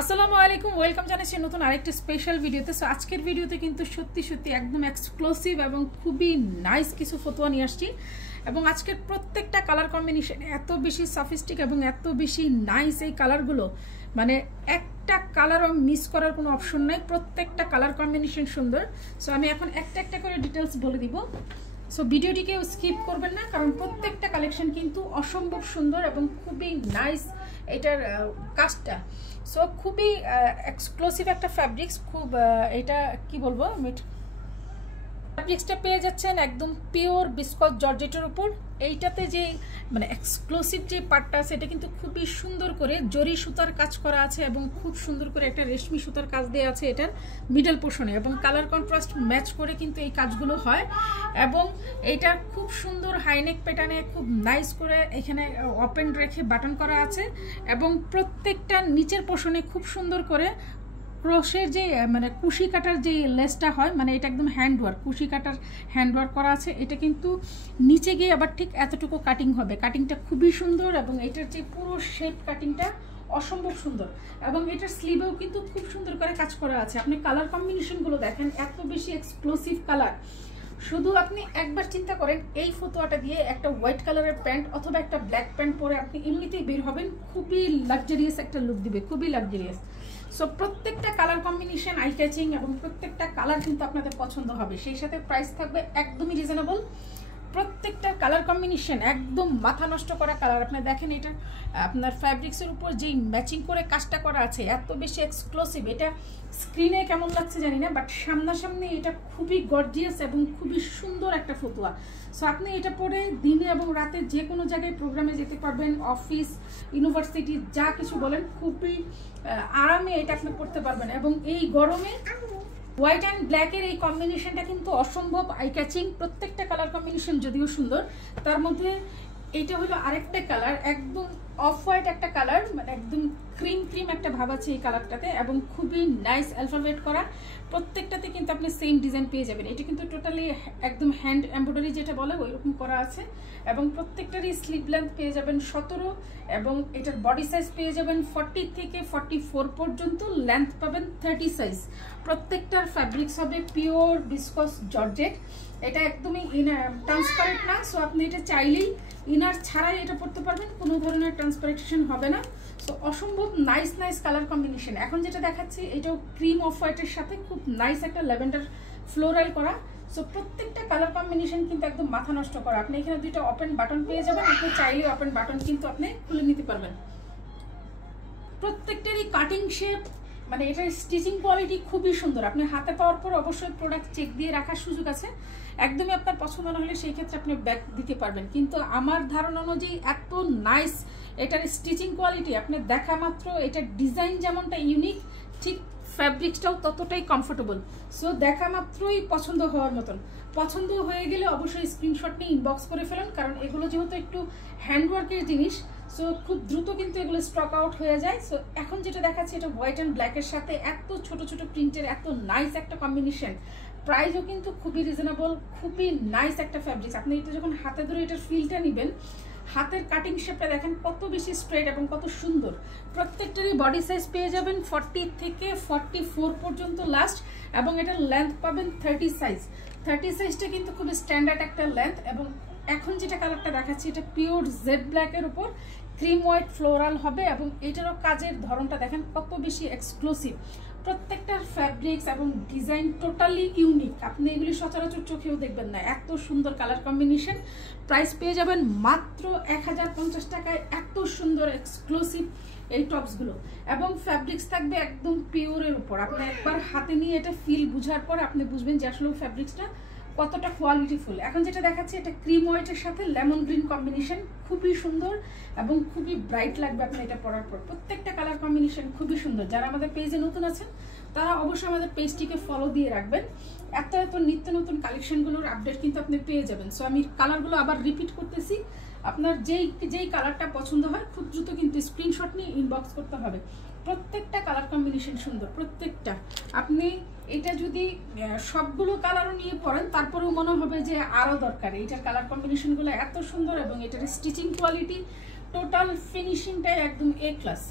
আসসালামু আলাইকুম, ওয়েলকাম জানাচ্ছি নতুন আরেকটা স্পেশাল ভিডিওতে। সো আজকের ভিডিওতে কিন্তু সত্যি সত্যি একদম এক্সক্লুসিভ এবং খুবই নাইস কিছু ফতোয়া নিয়ে আসছি। এবং আজকের প্রত্যেকটা কালার কম্বিনেশন এত বেশি সফিস্টিক এবং এত বেশি নাইস, এই কালারগুলো মানে একটা কালারও মিস করার কোনো অপশন নাই। প্রত্যেকটা কালার কম্বিনেশন সুন্দর। সো আমি এখন একটা একটা করে ডিটেলস বলে দিব। সো ভিডিওটিকেও স্কিপ করবেন না, কারণ প্রত্যেকটা কালেকশন কিন্তু অসম্ভব সুন্দর এবং খুবই নাইস এটার কাজটা। সো খুবই এক্সক্লুসিভ একটা ফ্যাব্রিক্স, খুব এটা কি বলবো, ফ্যাব্রিক্সটা পেয়ে যাচ্ছেন একদম পিওর বিস্কট জর্জেটের উপর। এইটাতে যে মানে এক্সক্লুসিভ যে পার্টটা আছে এটা কিন্তু খুবই সুন্দর করে জরি সুতার কাজ করা আছে এবং খুব সুন্দর করে একটা রেশমি সুতার কাজ দেওয়া আছে এটার মিডল পোর্শনে, এবং কালার কন্ট্রাস্ট ম্যাচ করে কিন্তু এই কাজগুলো হয়। এবং এটা খুব সুন্দর হাইনেক প্যাটার্নে খুব নাইস করে এখানে ওপেন রেখে বাটন করা আছে, এবং প্রত্যেকটা নিচের পোর্শনে খুব সুন্দর করে ক্রোশের যে মানে কুশি কাটার যে লেসটা হয়, মানে এটা একদম হ্যান্ডওয়ার্ক, কুশি কাটার হ্যান্ডওয়ার্ক করা আছে। এটা কিন্তু নিচে গিয়ে আবার ঠিক এতটুকু কাটিং হবে, কাটিংটা খুবই সুন্দর এবং এটার যে পুরো শেপ কাটিংটা অসম্ভব সুন্দর। এবং এটার স্লিভেও কিন্তু খুব সুন্দর করে কাজ করা আছে। আপনি কালার কম্বিনেশনগুলো দেখেন, এত বেশি এক্সক্লুসিভ কালার। শুধু আপনি একবার চিন্তা করেন এই ফতোয়াটা দিয়ে একটা হোয়াইট কালারের প্যান্ট অথবা একটা ব্ল্যাক প্যান্ট পরে আপনি এমনিতেই বের হবেন, খুবই লাক্সারিয়াস একটা লুক দিবে, খুবই লাক্সারিয়াস। সো প্রত্যেকটা কালার কম্বিনেশন আই ক্যাচিং এবং প্রত্যেকটা কালার কিন্তু আপনাদের পছন্দ হবে। সেই সাথে প্রাইস থাকবে একদমই রিজনেবল। প্রত্যেকটা কালার কম্বিনেশন একদম মাথা নষ্ট করা কালার। আপনি দেখেন এটা আপনার ফ্যাব্রিক্সের উপর যেই ম্যাচিং করে কাজটা করা আছে এত বেশি এক্সক্লুসিভ। এটা স্ক্রিনে কেমন লাগছে জানি না, বাট সামনাসামনি এটা খুবই গর্জিয়াস এবং খুবই সুন্দর একটা ফতুয়া। সো আপনি এটা পরে দিনে এবং রাতে যে কোনো জায়গায় প্রোগ্রামে যেতে পারবেন, অফিস, ইউনিভার্সিটি, যা কিছু বলেন, খুবই আরামে এটা আপনি পড়তে পারবেন। এবং এই গরমে হোয়াইট অ্যান্ড ব্ল্যাকের এই কম্বিনেশনটা কিন্তু অসম্ভব আই ক্যাচিং। প্রত্যেকটা কালার কম্বিনেশন যদিও সুন্দর, তার মধ্যে এইটা হলো আরেকটা কালার, একদম অফ হোয়াইট একটা কালার, মানে একদম ক্রিম ক্রিম একটা ভাব আছে এই কালারটাতে, এবং খুবই নাইস অ্যালফাবেট করা। প্রত্যেকটাতে কিন্তু আপনি সেম ডিজাইন পেয়ে যাবেন। এটা কিন্তু টোটালি একদম হ্যান্ড এমব্রয়ডারি যেটা বলে ওই রকম করা আছে, এবং প্রত্যেকটারই স্লিভ লেন্থ পেয়ে যাবেন 17, এবং এটার বডি সাইজ পেয়ে যাবেন 40 থেকে 44 পর্যন্ত, লেন্থ পাবেন 30 সাইজ। প্রত্যেকটার ফ্যাব্রিক্স হবে পিওর বিসকস জর্জেট। এটা একদমই ট্রান্সপারেন্ট না, সো আপনি এটা চাইলেই ইনার ছাড়াই এটা পড়তে পারবেন, কোনো ধরনের ট্রান্সপারেন্টেশন হবে না। সো অসম্ভব নাইস নাইস কালার কম্বিনেশন। এখন যেটা দেখাচ্ছি এটাও ক্রিম অফ হোয়াইটের সাথে খুব নাইস একটা ল্যাভেন্ডার ফ্লোরাল করা। সো প্রত্যেকটা কালার কম্বিনেশন কিন্তু একদম মাথা নষ্ট করা। আপনি এখানে দুইটা ওপেন বাটন পেয়ে যাবেন, আপনি চাইলে ওপেন বাটন কিন্তু আপনি খুলে নিতে পারবেন। প্রত্যেকটারই কাটিং শেপ, মানে এটার স্টিচিং কোয়ালিটি খুবই সুন্দর। আপনি হাতে পাওয়ার পর অবশ্যই প্রোডাক্ট চেক দিয়ে রাখার সুযোগ আছে। একদমই আপনার পছন্দ না হলে সেই ক্ষেত্রে আপনি ব্যাক দিতে পারবেন, কিন্তু আমার ধারণা অনুযায়ী এত নাইস এটার স্টিচিং কোয়ালিটি, আপনি দেখা মাত্র এটার ডিজাইন যেমনটা ইউনিক, ঠিক ফ্যাব্রিক্সটাও ততটাই কমফোর্টেবল। সো দেখা মাত্রই পছন্দ হওয়ার মতন। পছন্দ হয়ে গেলে অবশ্যই স্ক্রিনশট নিয়ে ইনবক্স করে ফেলেন, কারণ এগুলো যেহেতু একটু হ্যান্ডওয়ার্কের জিনিস, সো খুব দ্রুত কিন্তু এগুলো স্টক আউট হয়ে যায়। সো এখন যেটা দেখাচ্ছি এটা হোয়াইট অ্যান্ড ব্ল্যাকের সাথে এত ছোট ছোট প্রিন্টের এত নাইস একটা কম্বিনেশন। প্রাইসও কিন্তু খুবই রিজনেবল, খুবই নাইস একটা ফ্যাব্রিক্স। আপনি এটা যখন হাতে ধরে এটার ফিলটা নেবেন, হাতের কাটিং শেপটা দেখেন কত বেশি স্ট্রেট এবং কত সুন্দর। প্রত্যেকটারই বডি সাইজ পেয়ে যাবেন 40 থেকে 44 পর্যন্ত লাস্ট, এবং এটার লেন্থ পাবেন 30 সাইজ। 30 সাইজটা কিন্তু খুব স্ট্যান্ডার্ড একটা লেন্থ। এবং এখন যেটা কালারটা দেখাচ্ছি এটা পিওর জেড ব্ল্যাকের উপর ক্রিম হোয়াইট ফ্লোরাল হবে, এবং এটারও কাজের ধরনটা দেখেন কত বেশি এক্সক্লুসিভ। প্রত্যেকটার ফ্যাব্রিক্স এবং ডিজাইন টোটালি ইউনিক, আপনি এগুলি সচরাচর চোখেও দেখবেন না, এত সুন্দর কালার কম্বিনেশন। প্রাইস পেয়ে যাবেন মাত্র 1050 টাকায় এত সুন্দর এক্সক্লুসিভ এই টপসগুলো। এবং ফ্যাব্রিক্স থাকবে একদম পিওরের উপর। আপনি একবার হাতে নিয়ে এটা ফিল বুঝার পর আপনি বুঝবেন যে আসলে ফ্যাব্রিক্সটা কতটা কোয়ালিটিফুল। এখন যেটা দেখাচ্ছি এটা ক্রিম হোয়াইটের সাথে লেমন গ্রিন কম্বিনেশন, খুবই সুন্দর এবং খুবই ব্রাইট লাগবে আপনি এটা পরার পর। প্রত্যেকটা কালার কম্বিনেশন খুবই সুন্দর। যারা আমাদের পেজে নতুন আছেন তারা অবশ্যই আমাদের পেজটিকে ফলো দিয়ে রাখবেন, এত এত নিত্য নতুন কালেকশনগুলোর আপডেট কিন্তু আপনি পেয়ে যাবেন। সো আমি কালারগুলো আবার রিপিট করতেছি, আপনার যেই কালারটা পছন্দ হয় খুব দ্রুত কিন্তু স্ক্রিনশট নিয়ে ইনবক্স করতে হবে। প্রত্যেকটা কালার কম্বিনেশন সুন্দর, প্রত্যেকটা। আপনি এটা যদি সবগুলো কালারও নিয়ে পড়েন তারপরেও মনে হবে যে আরও দরকার। এইটার কালার কম্বিনেশনগুলো এত সুন্দর এবং এটার স্টিচিং কোয়ালিটি, টোটাল ফিনিশিংটাই একদম এ ক্লাস।